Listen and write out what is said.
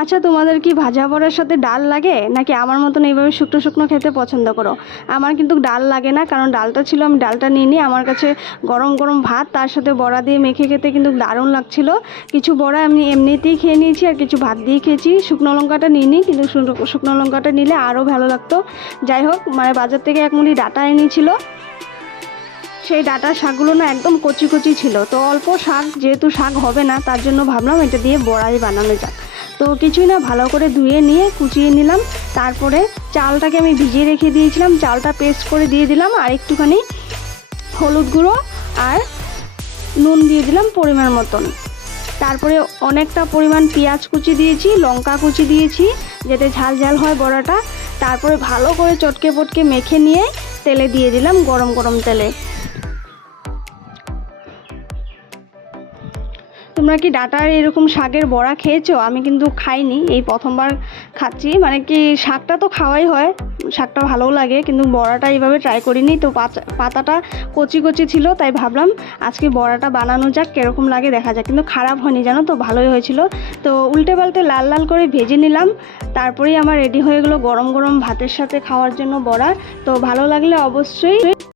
আচ্ছা, তোমাদের কি ভাজা বড়ার সাথে ডাল লাগে, নাকি আমার মতন এইভাবে শুকনো শুকনো খেতে পছন্দ করো? আমার কিন্তু ডাল লাগে না, কারণ ডালটা ছিল, আমি ডালটা নিয়ে নিই। আমার কাছে গরম গরম ভাত তার সাথে বড়া দিয়ে মেখে খেতে কিন্তু দারুণ লাগছিল। কিছু বড়া আমি এমনিতেই খেয়ে নিয়েছি, আর কিছু ভাত দিয়ে খেয়েছি। শুকনো লঙ্কাটা নিই নি, কিন্তু শুকনো লঙ্কাটা নিলে আরও ভালো লাগতো। যাই হোক, মানে বাজার থেকে এক মুঠি ডাঁটা এনেছিল। সেই ডাঁটার শাকগুলো না একদম কচি কচি ছিল, তো অল্প শাক, যেহেতু শাক হবে না, তার জন্য ভাবলাম এটা দিয়ে বড়াই বানানো যাক। তো কিছুই না, ভালো করে ধুয়ে নিয়ে কুচিয়ে নিলাম। তারপরে চালটাকে আমি ভিজিয়ে রেখে দিয়েছিলাম, চালটা পেস্ট করে দিয়ে দিলাম, আর একটুখানি হলুদ গুঁড়ো আর নুন দিয়ে দিলাম পরিমাণ মতন। তারপরে অনেকটা পরিমাণ পেঁয়াজ কুচি দিয়েছি, লঙ্কা কুচি দিয়েছি, যাতে ঝাল ঝাল হয় বড়াটা। তারপরে ভালো করে চটকে পটকে মেখে নিয়ে তেলে দিয়ে দিলাম, গরম গরম তেলে। তোমরা কি ডাঁটার এরকম শাকের বড়া খেয়েছো? আমি কিন্তু খাইনি, এই প্রথমবার খাচ্ছি। মানে কি, শাকটা তো খাওয়াই হয়, শাকটা ভালোও লাগে, কিন্তু বড়াটা এইভাবে ট্রাই করিনি। তো পাতাটা কচি কচি ছিল, তাই ভাবলাম আজকে বড়াটা বানানো যাক, কীরকম লাগে দেখা যাক। কিন্তু খারাপ হয়নি, জানো তো, ভালোই হয়েছিল। তো উল্টে পাল্টে লাল লাল করে ভেজে নিলাম। তারপরেই আমার রেডি হয়ে গেলো গরম গরম ভাতের সাথে খাওয়ার জন্য বড়া। তো ভালো লাগলে অবশ্যই